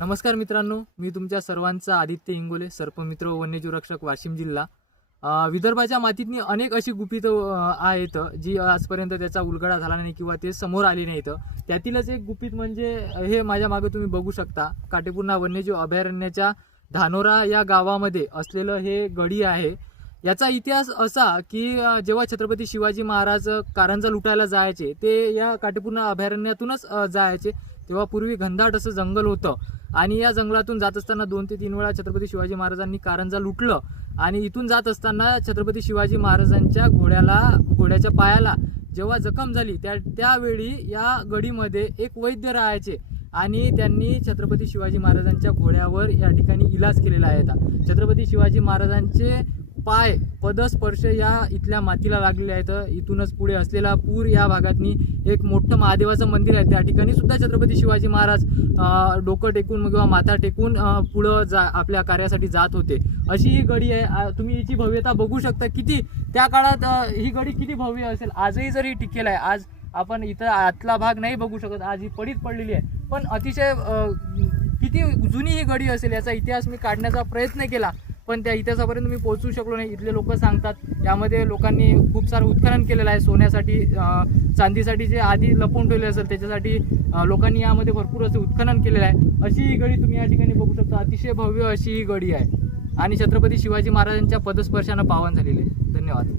नमस्कार मित्रांनो, मी तुमच्या सर्वांचा आदित्य इंगोले, सर्पमित्र व वन्यजीव रक्षक, वाशिम जिल्हा. विदर्भाच्या मातीतनी अनेक अशी गुपित आहेत जी आजपर्यंत त्याचा उलगडा झाला नाही किंवा ते समोर आले नाहीत. त्यातीलच एक गुपित म्हणजे हे माझ्या मागे तुम्ही बघू शकता. काटेपूर्णा वन्यजीव अभयारण्याच्या धानोरा या गावामध्ये असलेलं हे गडी आहे. याचा इतिहास असा की जेव्हा छत्रपती शिवाजी महाराज कारंजा लुटायला जायचे ते या काटेपूर्णा अभयारण्यातूनच जायचे. तेव्हा पूर्वी घनदाट असं जंगल होतं आणि या जंगलातून जात असताना 2 ते 3 वेळा छत्रपती शिवाजी महाराजांनी कारंजा लुटलं आणि इथून जात असताना छत्रपती शिवाजी महाराजांच्या घोड्याच्या पायाला जेव्हा जखम झाली त्यावेळी या गडीमध्ये एक वैद्य राहायचे आणि त्यांनी छत्रपती शिवाजी महाराजांच्या घोड्यावर या ठिकाणी इलाज केलेला आहे. छत्रपती शिवाजी महाराजांचे पाय पदस्पर्श या इथल्या मातीला लागलेले आहेत. इथूनच पुढे असलेला पूर या भागातनी एक मोठं महादेवाचं मंदिर आहे. त्या ठिकाणी सुद्धा छत्रपती शिवाजी महाराज डोकं टेकून किंवा माथा टेकून पुढं आपल्या कार्यासाठी जात होते. अशी ही गडी आहे. तुम्ही हिची भव्यता बघू शकता. किती त्या काळात ही गडी किती भव्य असेल. आजही जर ही टिकेल आहे. आज आपण इथं आतला भाग नाही बघू शकत. आज ही पडीत पडलेली आहे, पण अतिशय किती जुनी ही गडी असेल याचा इतिहास मी काढण्याचा प्रयत्न केला, पण त्या इतिहासापर्यंत मी पोहोचू शकलो नाही. इथले लोक सांगतात यामध्ये लोकांनी खूप सारं उत्खनन केलेलं आहे. सोन्यासाठी चांदीसाठी जे आधी लपवून ठेवले असेल त्याच्यासाठी लोकांनी यामध्ये भरपूर असे उत्खनन केलेलं आहे. अशी ही गडी तुम्ही या ठिकाणी बघू शकता. अतिशय भव्य अशी ही गडी आहे आणि छत्रपती शिवाजी महाराजांच्या पदस्पर्शानं पावन झालेली आहे. धन्यवाद.